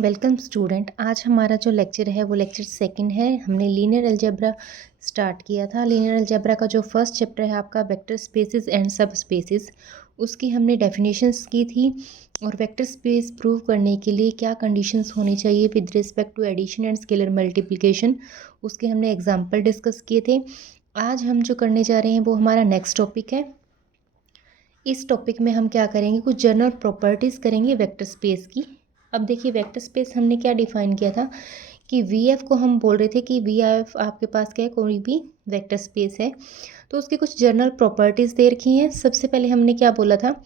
Welcome student. आज हमारा जो लेक्चर है वो लेक्चर सेकंड है। हमने लीनियर अलजेब्रा स्टार्ट किया था। लीनियर अलजेब्रा का जो फर्स्ट चैप्टर है आपका वेक्टर स्पेसेस एंड सब स्पेसेस, उसकी हमने डेफिनेशंस की थी और वेक्टर स्पेस प्रूव करने के लिए क्या कंडीशंस होनी चाहिए with respect to addition and scalar multiplication, उसके हमने एग्जाम्पल डिस्कस किए थे। आज हम जो करने जा रहे हैं वो हमारा नेक्स्ट टॉपिक है। इस टॉपिक में हम क्या करेंगे, कुछ जनरल प्रॉपर्टीज़ करेंगे वेक्टर स्पेस की। अब देखिए, वेक्टर स्पेस हमने क्या डिफाइन किया था कि वी एफ को हम बोल रहे थे कि वी एफ आपके पास क्या है, कोई भी वेक्टर स्पेस है तो उसकी कुछ जनरल प्रॉपर्टीज़ दे रखी हैं। सबसे पहले हमने क्या बोला था,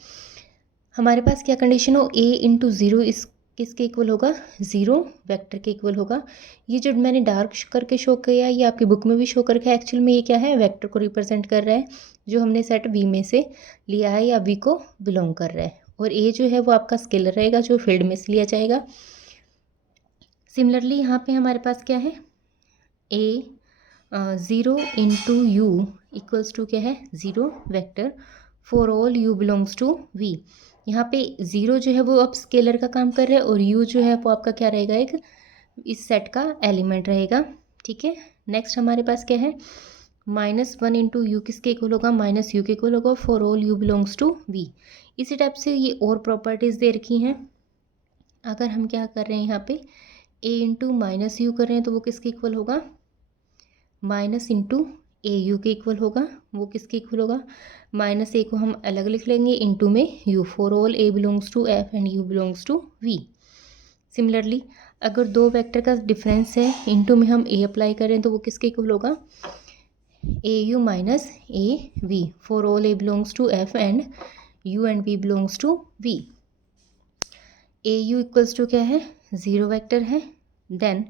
हमारे पास क्या कंडीशन हो, ए इंटू ज़ीरो इस किसके इक्वल होगा, ज़ीरो वेक्टर के इक्वल होगा। ये जो मैंने डार्क करके शो किया ये आपकी बुक में भी शो करके है। एक्चुअल में ये क्या है, वेक्टर को रिप्रेजेंट कर रहा है जो हमने सेट वी में से लिया है या वी को बिलोंग कर रहा है। और ए जो है वो आपका स्केलर रहेगा जो फील्ड में से लिया जाएगा। सिमिलरली यहाँ पे हमारे पास क्या है, a zero into u equals to क्या है, zero vector for all you belongs to V. यहाँ पे ज़ीरो जो है वो अब स्केलर का काम कर रहा है और यू जो है वो आपका क्या रहेगा, एक इस सेट का एलिमेंट रहेगा। ठीक है, नेक्स्ट हमारे पास क्या है, माइनस वन इंटू यू किसके इक्वल होगा, माइनस यू के इक्वल होगा for all you belongs to V. इसी टाइप से ये और प्रॉपर्टीज़ दे रखी हैं। अगर हम क्या कर रहे हैं यहाँ पे ए इंटू माइनस यू कर रहे हैं तो वो किसके इक्वल होगा, माइनस इंटू ए यू के इक्वल होगा। वो किसके इक्वल होगा, माइनस ए को हम अलग लिख लेंगे, इंटू में U for all A belongs to F and U belongs to V. Similarly अगर दो वेक्टर का डिफरेंस है, इंटू में हम ए अप्लाई करें तो वो किसके इक्वल होगा, a u minus a v for all A belongs to F and u and v belongs to V. A u equals to क्या है, ज़ीरो वेक्टर है। देन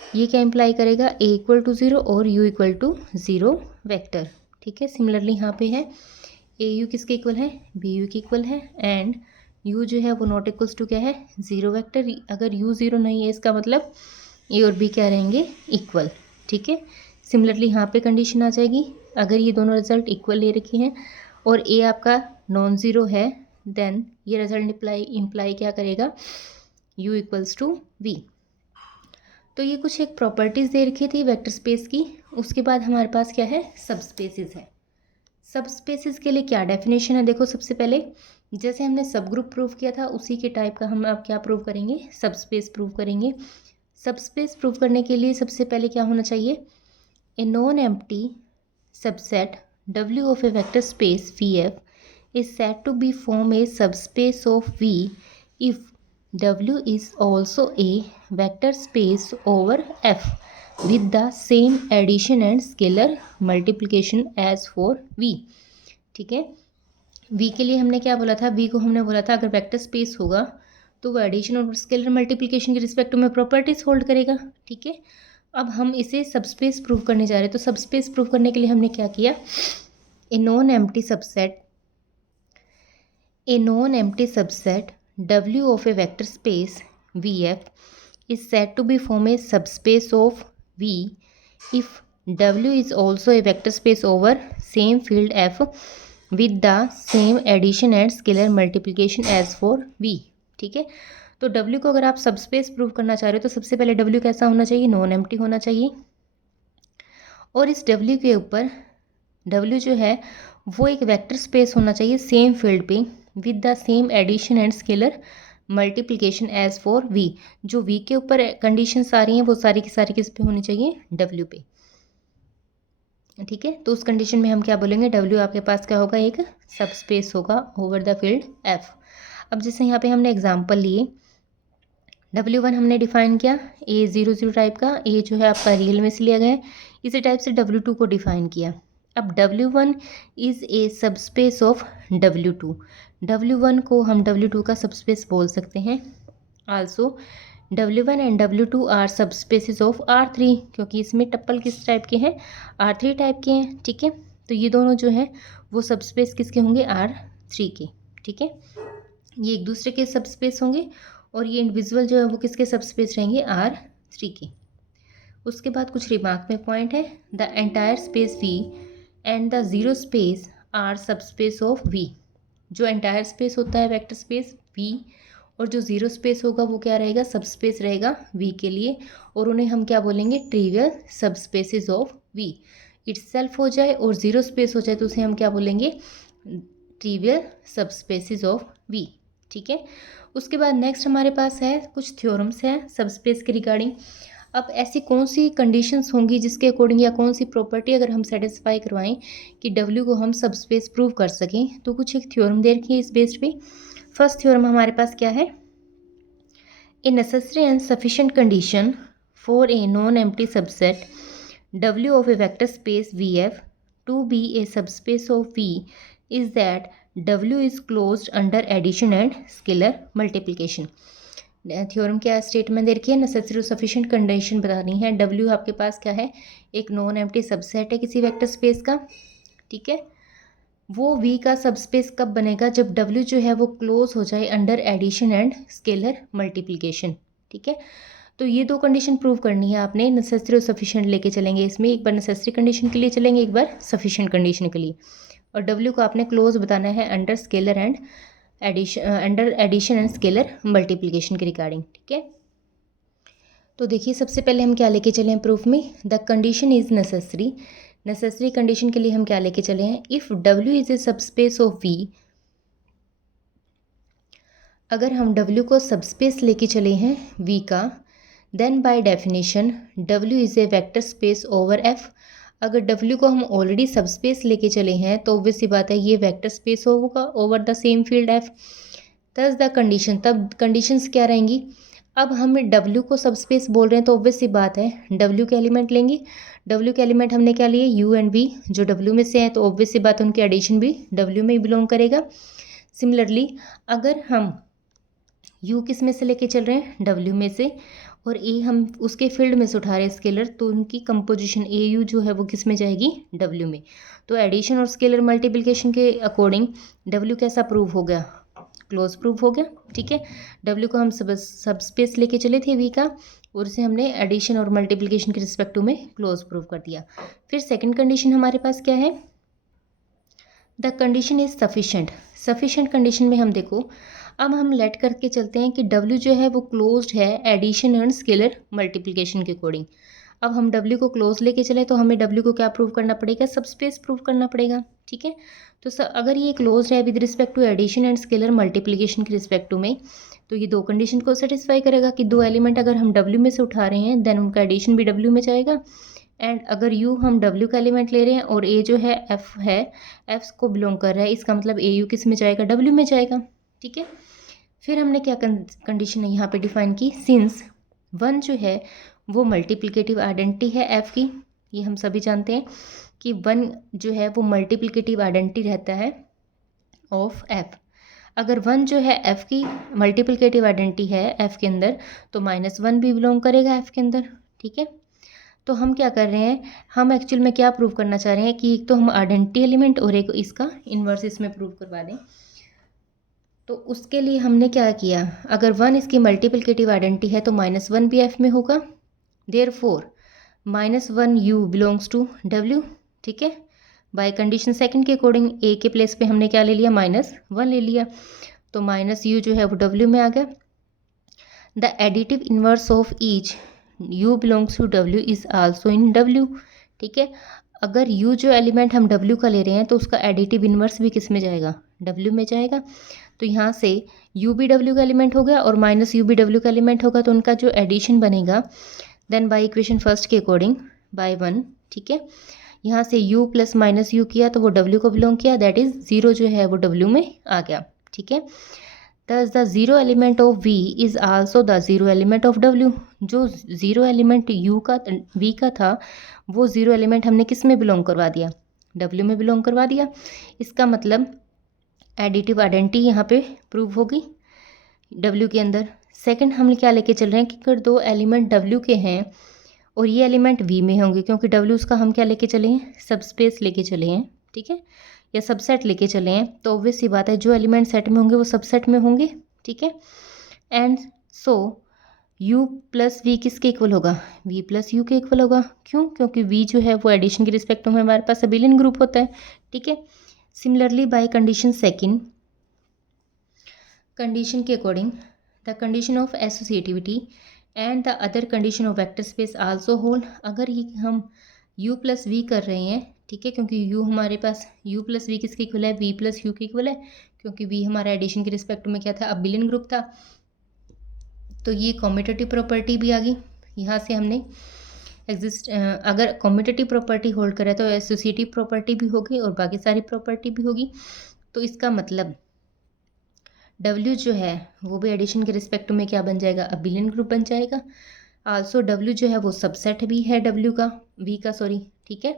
ये क्या इम्प्लाई करेगा, ए इक्वल टू ज़ीरो और U equal to zero vector. ठीक है, similarly यहाँ पे है ए यू किसके इक्वल है, बी यू के इक्वल है एंड यू जो है वो नॉट इक्वल्स टू क्या है, ज़ीरो वेक्टर। अगर यू ज़ीरो नहीं है इसका मतलब ए और बी क्या रहेंगे, इक्वल। ठीक है, सिमिलरली यहाँ पे कंडीशन आ जाएगी, अगर ये दोनों रिजल्ट इक्वल ले रखे हैं और ए आपका नॉन ज़ीरो है देन ये रिजल्ट इम्प्लाई क्या करेगा, यू इक्वल्स टू वी। तो ये कुछ एक प्रॉपर्टीज़ दे रखी थी वेक्टर स्पेस की। उसके बाद हमारे पास क्या है, सब स्पेसेस है। सब स्पेसेस के लिए क्या डेफिनेशन है, देखो सबसे पहले जैसे हमने सब ग्रुप प्रूव किया था उसी के टाइप का हम अब क्या प्रूव करेंगे, सब स्पेस प्रूव करेंगे। सब स्पेस प्रूव करने के लिए सबसे पहले क्या होना चाहिए, ए non empty subset W of a vector space Vf is said to be form a subspace of V if W is also a vector space over F with the same addition and scalar multiplication as for V। ठीक है, V के लिए हमने क्या बोला था, V को हमने बोला था अगर वेक्टर स्पेस होगा तो वो एडिशन और स्केलर मल्टीप्लिकेशन के रिस्पेक्ट में प्रॉपर्टीज होल्ड करेगा। ठीक है, अब हम इसे सबस्पेस प्रूव करने जा रहे हैं। तो सबस्पेस प्रूव करने के लिए हमने क्या किया, ए non empty subset W of a vector space Vf is said to be form a subspace of V if W is also a vector space over same field F with the same addition and scalar multiplication as for V। ठीक है, तो W को अगर आप subspace prove करना चाह रहे हो तो सबसे पहले W कैसा होना चाहिए, नॉन एम्प्टी होना चाहिए। और इस W के ऊपर W जो है वो एक वेक्टर स्पेस होना चाहिए सेम फील्ड पे with the same addition and scalar multiplication as for V। जो V के ऊपर कंडीशंस आ रही हैं वो सारी की सारी किस पे होनी चाहिए, W पे। ठीक है, तो उस कंडीशन में हम क्या बोलेंगे, W आपके पास क्या होगा, एक सब स्पेस होगा ओवर द फील्ड F। अब जैसे यहाँ पे हमने एग्जाम्पल लिए, W1 हमने डिफाइन किया ए ज़ीरो ज़ीरो टाइप का, ए जो है आपका रियल में से लिया गया है। इसी टाइप से W2 को डिफाइन किया। अब W1 is a subspace of W2। W1 को हम W2 का सबस्पेस बोल सकते हैं। Also W1 and W2 are subspaces of R3, क्योंकि इसमें टप्पल किस टाइप के हैं, R3 टाइप के हैं। ठीक है, तो ये दोनों जो हैं वो सबस्पेस किसके होंगे, R3 के। ठीक है, ये एक दूसरे के सबस्पेस होंगे और ये इंडिविजुअल जो है वो किसके सबस्पेस रहेंगे, R3 के। उसके बाद कुछ रिमार्क में पॉइंट है, the entire space V and the zero space are subspace of V। जो एंटायर स्पेस होता है वेक्टर स्पेस V और जो ज़ीरो स्पेस होगा वो क्या रहेगा, सब स्पेस रहेगा वी के लिए, और उन्हें हम क्या बोलेंगे, ट्रिवियल सब स्पेसिस ऑफ वी। इटसेल्फ हो जाए और ज़ीरो स्पेस हो जाए तो उसे हम क्या बोलेंगे, ट्रिवियल सब स्पेसिस ऑफ वी। ठीक है, उसके बाद नेक्स्ट हमारे पास है कुछ थ्योरम्स हैं सब स्पेस के रिगार्डिंग। अब ऐसी कौन सी कंडीशंस होंगी जिसके अकॉर्डिंग या कौन सी प्रॉपर्टी अगर हम सेटिस्फाई करवाएं कि डब्ल्यू को हम सब स्पेस प्रूव कर सकें, तो कुछ एक थ्योरम दे रखी है इस बेस्ड पे। फर्स्ट थ्योरम हमारे पास क्या है, a necessary and sufficient condition for a non empty subset W of a vector space VF to be a subspace of V is that W is closed under addition and scalar multiplication। Theorem क्या statement दे रखी है, necessary sufficient condition बतानी है। W आपके पास क्या है, एक non empty subset है किसी वेक्टर स्पेस का, ठीक है। वो V का सबस्पेस कब बनेगा, जब W जो है वो क्लोज हो जाए under addition and scalar multiplication. ठीक है, तो ये दो कंडीशन प्रूव करनी है आपने, नेसेसरी और सफिशिएंट लेके चलेंगे इसमें, एक बार नेसेसरी कंडीशन के लिए चलेंगे, एक बार सफिशिएंट कंडीशन के लिए, और W को आपने क्लोज बताना है under scalar and under addition and scalar multiplication के रिगार्डिंग। ठीक है, तो देखिए सबसे पहले हम क्या लेके चले हैं प्रूफ में, the condition is necessary. Necessary condition के लिए हम क्या लेके चले हैं, if W is a subspace of V, अगर हम W को सबस्पेस लेके चले हैं V का, then by definition W is a vector space over F। अगर W को हम ऑलरेडी सबस्पेस लेके चले हैं तो ऑब्वियस सी बात है ये वेक्टर स्पेस होगा over the same field F। दस द कंडीशन, तब कंडीशंस क्या रहेंगी, अब हम W को सबस्पेस बोल रहे हैं तो ऑब्वियस सी बात है W के एलिमेंट लेंगे। W के एलिमेंट हमने क्या लिए, U एंड V, जो W में से हैं तो ऑब्वियस सी बात है उनकी एडिशन भी W में ही बिलोंग करेगा। सिमिलरली अगर हम U किस में से लेके चल रहे हैं, W में से, और A हम उसके फील्ड में से उठा रहे हैं स्केलर, तो उनकी कंपोजिशन AU जो है वो किस में जाएगी, W में। तो एडिशन और स्केलर मल्टीप्लिकेशन के अकॉर्डिंग W कैसा प्रूव हो गया, क्लोज प्रूफ हो गया। ठीक है, W को हम सबस्पेस लेके चले थे V का, और उसे हमने एडिशन और मल्टीप्लिकेशन के रिस्पेक्टिव में क्लोज प्रूफ कर दिया। फिर सेकंड कंडीशन हमारे पास क्या है, the condition is sufficient. Sufficient condition में हम देखो, अब हम लेट करके चलते हैं कि W जो है वो क्लोज्ड है एडिशन एंड स्केलर मल्टीप्लिकेशन के अकॉर्डिंग। अब हम W को क्लोज लेके चले तो हमें W को क्या प्रूव करना पड़ेगा, सबस्पेस प्रूव करना पड़ेगा। ठीक है, तो अगर ये क्लोज है with respect to addition and scalar multiplication के रिस्पेक्ट में, तो ये दो कंडीशन को सेटिस्फाई करेगा कि दो एलिमेंट अगर हम W में से उठा रहे हैं देन उनका एडिशन भी W में जाएगा, एंड अगर U हम W का एलिमेंट ले रहे हैं और A जो है F है, F को बिलोंग कर रहा है, इसका मतलब AU किस में जाएगा, W में जाएगा। ठीक है, फिर हमने क्या कंडीशन यहाँ पे डिफाइन की, सिंस 1 जो है वो मल्टीप्लिकेटिव आइडेंटिटी है F की, ये हम सभी जानते हैं कि 1 जो है वो मल्टीप्लिकेटिव आइडेंटिटी रहता है ऑफ F। अगर 1 जो है F की मल्टीप्लिकेटिव आइडेंटिटी है F के अंदर, तो -1 भी बिलोंग करेगा F के अंदर। ठीक है, तो हम क्या कर रहे हैं, हम एक्चुअल में क्या प्रूव करना चाह रहे हैं कि एक तो हम आइडेंटिटी एलिमेंट और एक इसका इन्वर्स इसमें प्रूव करवा दें। तो उसके लिए हमने क्या किया, अगर 1 इसकी मल्टीप्लिकेटिव आइडेंटिटी है तो -1 भी F में होगा, therefore -1 U belongs to W। ठीक है, बाय कंडीशन सेकंड के अकॉर्डिंग A के प्लेस पे हमने क्या ले लिया, -1 ले लिया, तो -U जो है वो W में आ गया। The additive inverse of each U belongs to W is also in W। ठीक है, अगर U जो एलिमेंट हम W का ले रहे हैं तो उसका एडिटिव इन्वर्स भी किस में जाएगा, W में जाएगा। तो यहाँ से U भी W का एलिमेंट हो गया और -U भी W का एलिमेंट होगा, तो उनका जो एडिशन बनेगा देन बाय इक्वेशन फर्स्ट के अकॉर्डिंग बाय 1। ठीक है, यहाँ से U प्लस -U किया तो वो W को बिलोंग किया, दैट इज़ 0 जो है वो W में आ गया। ठीक है, thus the zero element of V is also the zero element of W। जो ज़ीरो एलिमेंट U का V का था वो ज़ीरो एलिमेंट हमने किस में बिलोंग करवा दिया, W में बिलोंग करवा दिया। इसका मतलब एडिटिव आइडेंटिटी यहाँ पे प्रूव होगी W के अंदर। सेकंड हम क्या लेके चल रहे हैं कि अगर दो एलिमेंट W के हैं और ये एलिमेंट V में होंगे, क्योंकि W उसका हम क्या लेके चले हैं, सबस्पेस लेके चले हैं। ठीक है, या सबसेट लेके चले हैं, तो ऑब्वियस सी बात है जो एलिमेंट सेट में होंगे वो सबसेट में होंगे। ठीक है, and so U plus V किसके इक्वल होगा, V प्लस U के इक्वल होगा। क्यों, क्योंकि V जो है वो एडिशन के रिस्पेक्ट में हमारे पास अबिलियन ग्रुप होता है। ठीक है, similarly by condition second, condition के according the condition of associativity and the other condition of vector space also hold. अगर ये हम u प्लस वी कर रहे हैं, ठीक है, क्योंकि u हमारे पास u प्लस वी किसके इक्वल है, v प्लस यू के इक्वल है, क्योंकि v हमारा एडिशन के रिस्पेक्ट में क्या था, अबिलियन ग्रुप था। तो ये कॉम्यूटेटिव प्रॉपर्टी भी आ गई। यहाँ से हमने अगर कॉम्यूटेटिव प्रॉपर्टी होल्ड करे तो एसोसिएटिव प्रॉपर्टी भी होगी और बाकी सारी प्रॉपर्टी भी होगी। तो इसका मतलब W जो है वो भी एडिशन के रिस्पेक्ट में क्या बन जाएगा, अबिलियन ग्रुप बन जाएगा। आल्सो W जो है वो सबसेट भी है W का, V का, सॉरी, ठीक है।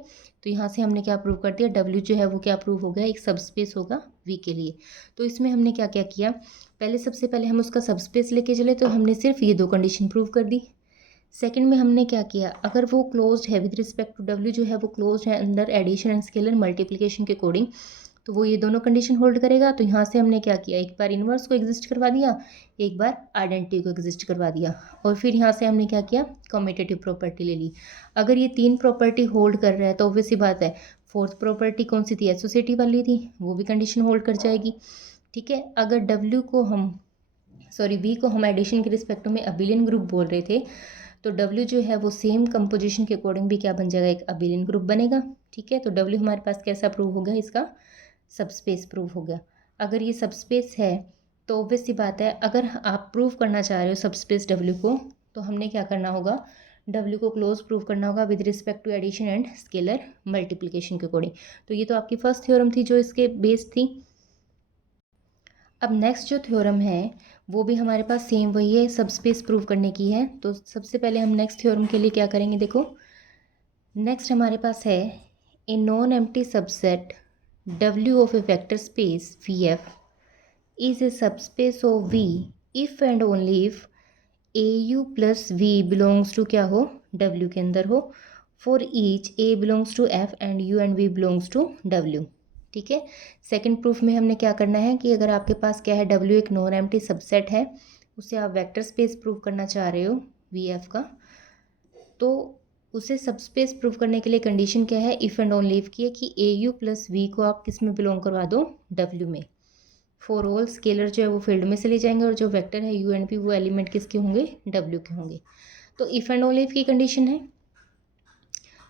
तो यहाँ से हमने क्या प्रूव कर दिया, W जो है वो क्या प्रूव हो गया, एक सबस्पेस होगा V के लिए। तो इसमें हमने क्या क्या किया, सबसे पहले हम उसका सबस्पेस लेके चले तो हमने सिर्फ ये दो कंडीशन प्रूव कर दी। सेकंड में हमने क्या किया, अगर वो क्लोज्ड है विद रिस्पेक्ट टू W जो है वो क्लोज्ड है अंदर एडिशन एंड स्केलर मल्टीप्लिकेशन के अकॉर्डिंग, तो वो ये दोनों कंडीशन होल्ड करेगा। तो यहाँ से हमने क्या किया, एक बार इन्वर्स को एग्जिस्ट करवा दिया, एक बार आइडेंटिटी को एग्जिस्ट करवा दिया, और फिर यहाँ से हमने क्या किया, कम्यूटेटिव प्रॉपर्टी ले ली। अगर ये तीन प्रॉपर्टी होल्ड कर रहा है तो ऑब्वियस सी बात है फोर्थ प्रॉपर्टी कौन सी थी, एसोसिएटिव वाली थी, वो भी कंडीशन होल्ड कर जाएगी, ठीक है। अगर W को हम V को हम एडिशन के रिस्पेक्ट में अबिलियन ग्रुप बोल रहे थे, तो W जो है वो सेम कंपोजिशन के अकॉर्डिंग भी क्या बन जाएगा, एक अबिलियन ग्रुप बनेगा, ठीक है। तो W हमारे पास कैसा प्रूव हो गया, इसका सबस्पेस प्रूव हो गया। अगर ये सबस्पेस है तो ऑब्वियस सी बात है, अगर आप प्रूव करना चाह रहे हो सबस्पेस W को, तो हमने क्या करना होगा, W को क्लोज प्रूव करना होगा with respect to addition and scalar multiplication के अकॉर्डिंग। तो ये तो आपकी फर्स्ट थ्योरम थी जो इसके बेस थी। अब नेक्स्ट जो थ्योरम है वो भी हमारे पास सेम वही है, सबस्पेस प्रूव करने की है। तो सबसे पहले हम नेक्स्ट थ्योरम के लिए क्या करेंगे, देखो नेक्स्ट हमारे पास है ए non empty subset W of a vector space Vf is a subspace of V if and only if AU plus V belongs to क्या हो, W के अंदर हो, for each A belongs to F and U and V belongs to W, ठीक है। Second proof में हमने क्या करना है कि अगर आपके पास क्या है, W एक नॉन एम्प्टी सबसेट है, उसे आप वेक्टर स्पेस प्रूव करना चाह रहे हो VF का, तो उसे सबस्पेस प्रूव करने के लिए कंडीशन क्या है, इफ़ एंड ओनली इफ की है कि AU प्लस V को आप किस में बिलोंग करवा दो, W में। फॉर ऑल स्केलर जो है वो फील्ड में से ले जाएंगे और जो वेक्टर है U एंड P वो एलिमेंट किसके होंगे, W के होंगे। तो इफ़ एंड ओनली इफ की कंडीशन है।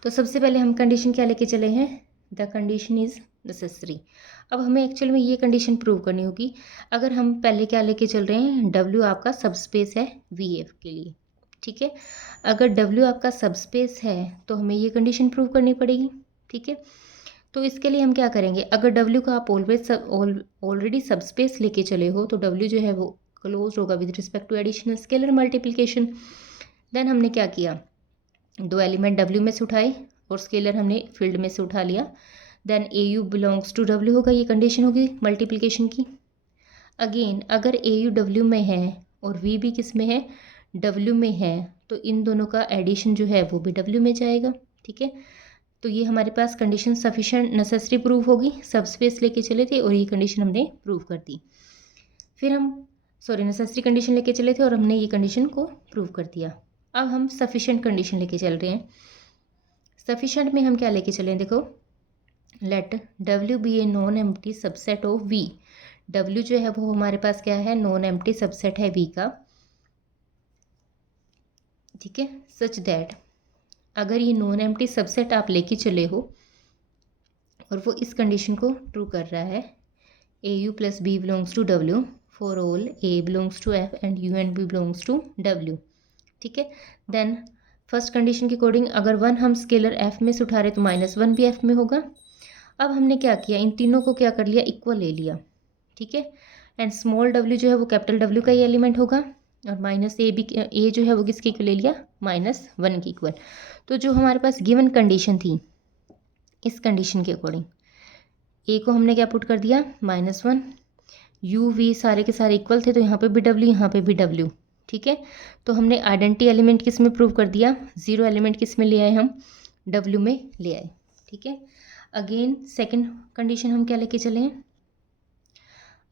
तो सबसे पहले हम कंडीशन क्या लेके चले हैं, द कंडीशन इज़ नेसेसरी। अब हमें एक्चुअल में ये कंडीशन प्रूव करनी होगी। अगर हम पहले क्या लेके चल रहे हैं, W आपका सबस्पेस है VF के लिए, ठीक है। अगर W आपका सबस्पेस है तो हमें ये कंडीशन प्रूव करनी पड़ेगी, ठीक है। तो इसके लिए हम क्या करेंगे, अगर W का आप ऑलरेडी सबस्पेस लेके चले हो तो W जो है वो क्लोज होगा with respect to addition scalar multiplication. Then हमने क्या किया, दो एलिमेंट W में से उठाए और स्केलर हमने फील्ड में से उठा लिया। Then AU belongs to W होगा, ये कंडीशन होगी मल्टीप्लिकेशन की। अगेन अगर AU W में है और V भी किस में है, W में है, तो इन दोनों का एडिशन जो है वो भी W में जाएगा, ठीक है। तो ये हमारे पास कंडीशन सफिशेंट नेसेसरी प्रूव होगी, सबस्पेस लेके चले थे और ये कंडीशन हमने प्रूव कर दी। फिर हम नेसेसरी कंडीशन लेके चले थे और हमने ये कंडीशन को प्रूव कर दिया। अब हम सफिशेंट कंडीशन लेके चल रहे हैं। सफिशेंट में हम क्या लेके चले हैं, देखो let W be a non empty subset of V। W जो है वो हमारे पास क्या है, नॉन एम्प्टी सबसेट है V का, ठीक है। सच दैट अगर ये नॉन एम्प्टी सबसेट आप लेके चले हो और वो इस कंडीशन को ट्रू कर रहा है, AU plus B belongs to W for all A belongs to F and U and B belongs to W, ठीक है। देन फर्स्ट कंडीशन के अकॉर्डिंग अगर 1 हम स्केलर F में से उठा रहे तो -1 भी F में होगा। अब हमने क्या किया, इन तीनों को क्या कर लिया, इक्वल ले लिया, ठीक है। एंड स्मॉल W जो है वो कैपिटल W का ही एलिमेंट होगा और A जो है वो किसके इक्वल ले लिया, -1 के इक्वल। तो जो हमारे पास गिवन कंडीशन थी, इस कंडीशन के अकॉर्डिंग A को हमने क्या पुट कर दिया, -1, U V सारे के सारे इक्वल थे तो यहाँ पे भी W, यहाँ पे भी W, ठीक है। तो हमने आइडेंटिटी एलिमेंट किस में प्रूव कर दिया, 0 एलिमेंट किस में ले आए, हम W में ले आए, ठीक है। अगेन सेकेंड कंडीशन हम क्या लेके चले हैं,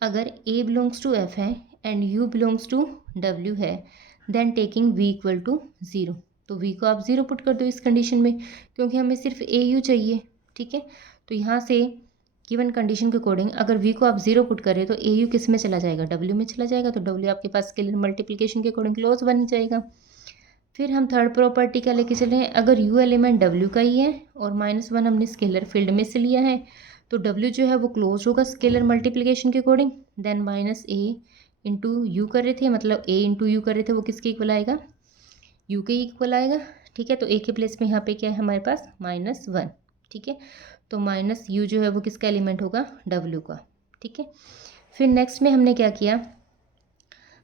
अगर A बिलोंग्स टू F है and U belongs to W है, then taking V equal to 0। तो V को आप 0 पुट कर दो इस कंडीशन में, क्योंकि हमें सिर्फ AU चाहिए, ठीक है। तो यहाँ से गिवन कंडीशन के अकॉर्डिंग अगर v को आप 0 पुट करें तो au किस में चला जाएगा, w में चला जाएगा। तो w आपके पास स्केलर मल्टीप्लिकेशन के अकॉर्डिंग क्लोज बन जाएगा। फिर हम थर्ड प्रॉपर्टी क्या लेके चले हैं, अगर u एलिमेंट w का ही है और -1 हमने स्केलर फील्ड में से लिया है तो w जो है वो क्लोज होगा स्केलर मल्टीप्लिकेशन के according. Then -a into U कर रहे थे, मतलब a इंटू यू कर रहे थे, वो किसके इक्वल आएगा, u के इक्वल आएगा। ठीक है, तो a के प्लेस में यहाँ पे क्या है हमारे पास -1। ठीक है, तो -u जो है वो किसका एलिमेंट होगा, w का। ठीक है, फिर नेक्स्ट में हमने क्या किया,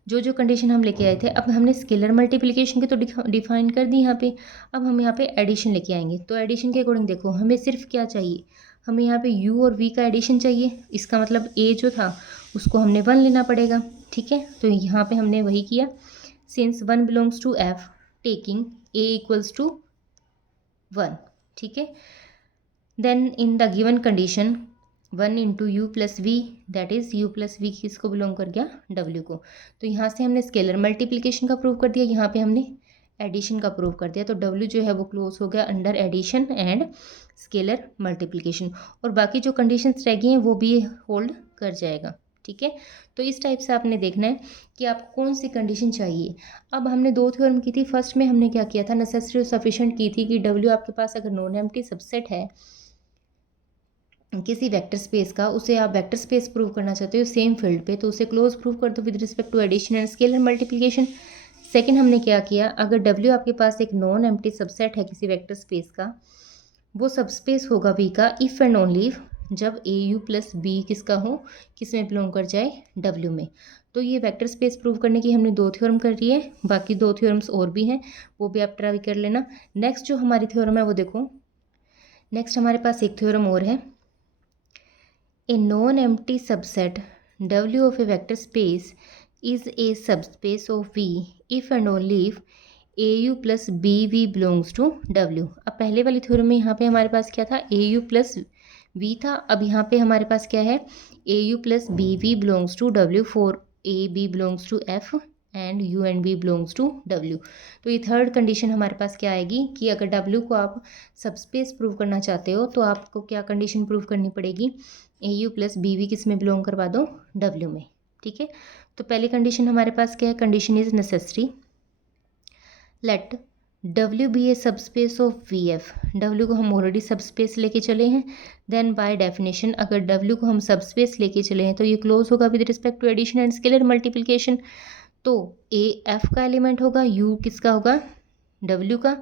जो कंडीशन हम लेके आए थे, अब हमने स्केलर मल्टीप्लिकेशन की तो डिफाइन कर दी यहाँ पे। अब हम यहाँ पे एडिशन लेके आएंगे। तो एडिशन के अकॉर्डिंग देखो हमें सिर्फ क्या चाहिए, हमें यहाँ पे u और v का एडिशन चाहिए। इसका मतलब a जो था उसको हमने 1 लेना पड़ेगा। ठीक है, तो यहाँ पे हमने वही किया, since 1 belongs to f taking a equals to 1। ठीक है, then in the given condition 1 into U plus V, that is u plus V किसको बिलोंग कर गया, w को। तो यहाँ से हमने स्केलर मल्टीप्लिकेशन का प्रूव कर दिया, यहाँ पे हमने एडिशन का प्रूव कर दिया। तो w जो है वो क्लोज हो गया under addition and scalar multiplication, और बाकी जो कंडीशंस रह गई हैं वो भी होल्ड कर जाएगा। ठीक है, तो इस टाइप से आपने देखना है कि आपको कौन सी कंडीशन चाहिए। अब हमने 2 थ्योरम की थी। फर्स्ट में हमने क्या किया था, नेसेसरी और सफिशिएंट की थी कि w आपके पास अगर नॉन एम्प्टी सबसेट है किसी वेक्टर स्पेस का, उसे आप वेक्टर स्पेस प्रूव करना चाहते हो सेम फील्ड पे, तो उसे क्लोज प्रूव कर दो with respect to addition and scalar multiplication. Second हमने क्या किया, अगर w आपके पास एक नॉन एम्प्टी सबसेट है किसी वेक्टर स्पेस का, वो सबस्पेस होगा v का इफ़ एंड ओनली इफ जब au प्लस b किसका हो, किस में बिलोंग कर जाए, w में। तो ये वेक्टर स्पेस प्रूव करने की हमने 2 थ्योरम कर रही है, बाकी 2 थ्योरम्स और भी हैं, वो भी आप ट्राई कर लेना। नेक्स्ट जो हमारी थ्योरम है वो देखो, नेक्स्ट हमारे पास एक थ्योरम और है, a non-empty subset W of a vector space is a subspace of V if and only if AU plus BV belongs to W। अब पहले वाली थ्योरम में यहाँ पे हमारे पास क्या था, AU plus V था। अब यहाँ पे हमारे पास क्या है, AU plus BV belongs to W for AB belongs to F and U and V belongs to W। तो ये थर्ड कंडीशन हमारे पास क्या आएगी कि अगर W को आप सबस्पेस प्रूव करना चाहते हो तो आपको क्या कंडीशन प्रूव करनी पड़ेगी, AU प्लस BV किस में बिलोंग करवा दो, W में। ठीक है, तो पहली कंडीशन हमारे पास क्या है, condition is necessary let W be a subspace of VF। W को हम ऑलरेडी सबस्पेस लेके चले हैं, देन बाय डेफिनेशन अगर W को हम सबस्पेस लेके चले हैं तो ये क्लोज होगा with respect to addition and scalar multiplication. तो A F का एलिमेंट होगा, U किसका होगा, W का।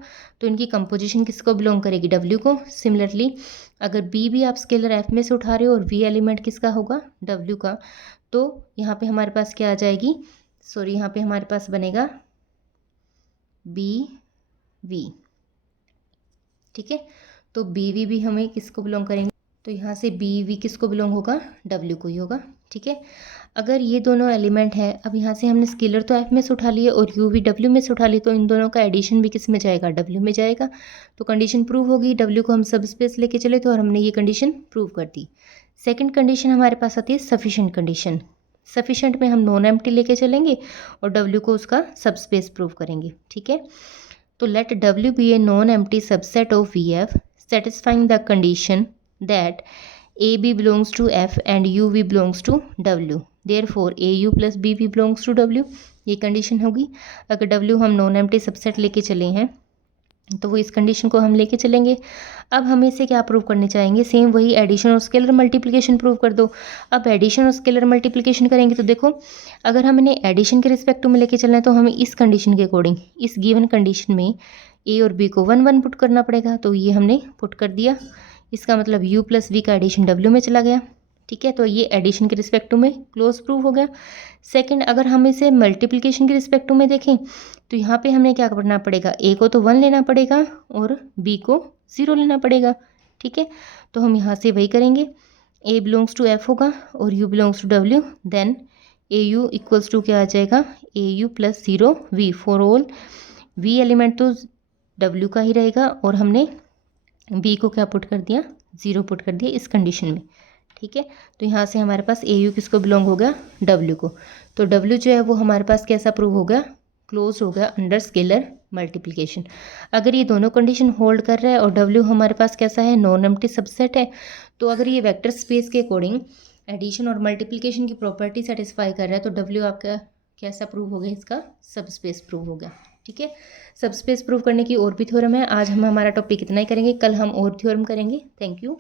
तो इनकी कंपोजिशन किसको बिलोंग करेगी, W को। सिमिलरली अगर B भी आप स्केलर F में से उठा रहे हो और V एलिमेंट किसका होगा, W का, तो यहाँ पे हमारे पास क्या आ जाएगी, सॉरी यहाँ पे हमारे पास बनेगा BV। ठीक है, तो BV भी हमें किसको बिलोंग करेंगे, तो यहाँ से BV किसको बिलोंग होगा, W को ही होगा। ठीक है, अगर ये दोनों एलिमेंट है, अब यहाँ से हमने स्केलर तो F में से उठा लिए और U भी W में से उठा ली, तो इन दोनों का एडिशन भी किस में जाएगा, W में जाएगा। तो कंडीशन प्रूव होगी, W को हम सब स्पेस लेके चले तो और हमने ये कंडीशन प्रूव कर दी। सेकंड कंडीशन हमारे पास आती है सफिशिएंट कंडीशन। सफिशिएंट में हम नॉन एम्प्टी लेके चलेंगे और W को उसका सब स्पेस प्रूव करेंगे। ठीक है, तो let W be a non empty subset of VF satisfying the condition that AB belongs to F and UV belongs to W, therefore AU plus BV belongs to W। ये condition होगी। अगर W हम non empty subset लेके चले हैं तो वो इस कंडीशन को हम लेके चलेंगे। अब हम इसे क्या प्रूव करने चाहेंगे, सेम वही एडिशन और स्केलर मल्टीप्लिकेशन प्रूव कर दो। अब एडिशन और स्केलर मल्टीप्लिकेशन करेंगे तो देखो अगर हम इन्हें एडिशन के रिस्पेक्ट में लेके चलना है तो हमें इस कंडीशन के अकॉर्डिंग इस गिवन कंडीशन में A और B को 1 1 पुट करना पड़ेगा। तो ये हमने पुट कर दिया, इसका मतलब U प्लस V का एडिशन W में चला गया। ठीक है, तो ये एडिशन के रिस्पेक्ट में क्लोज प्रूव हो गया। सेकंड, अगर हम इसे मल्टीप्लिकेशन के रिस्पेक्ट में देखें तो यहाँ पे हमें क्या करना पड़ेगा, A को तो 1 लेना पड़ेगा और B को 0 लेना पड़ेगा। ठीक है, तो हम यहाँ से वही करेंगे, A बिलोंग्स टू F होगा और U belongs to W, then AU equals to क्या आ जाएगा, AU plus 0 V for all V element तो W का ही रहेगा और हमने B को क्या पुट कर दिया, 0 पुट कर दिया इस कंडीशन में। ठीक है, तो यहाँ से हमारे पास AU किसको बिलोंग हो गया, W को। तो W जो है वो हमारे पास कैसा प्रूव हो गया, क्लोज हो गया अंडर स्केलर मल्टीप्लिकेशन। अगर ये दोनों कंडीशन होल्ड कर रहा है और W हमारे पास कैसा है, नॉन एम्प्टी सबसेट है, तो अगर ये वेक्टर स्पेस के अकॉर्डिंग एडिशन और मल्टीप्लिकेशन की प्रॉपर्टी सेटिस्फाई कर रहा है तो W आपका कैसा प्रूव हो गया, इसका सब स्पेस प्रूव हो गया। ठीक है, सब स्पेस प्रूव करने की और भी थ्योरम है। आज हम हमारा टॉपिक इतना ही करेंगे, कल हम और थ्योरम करेंगे। Thank you.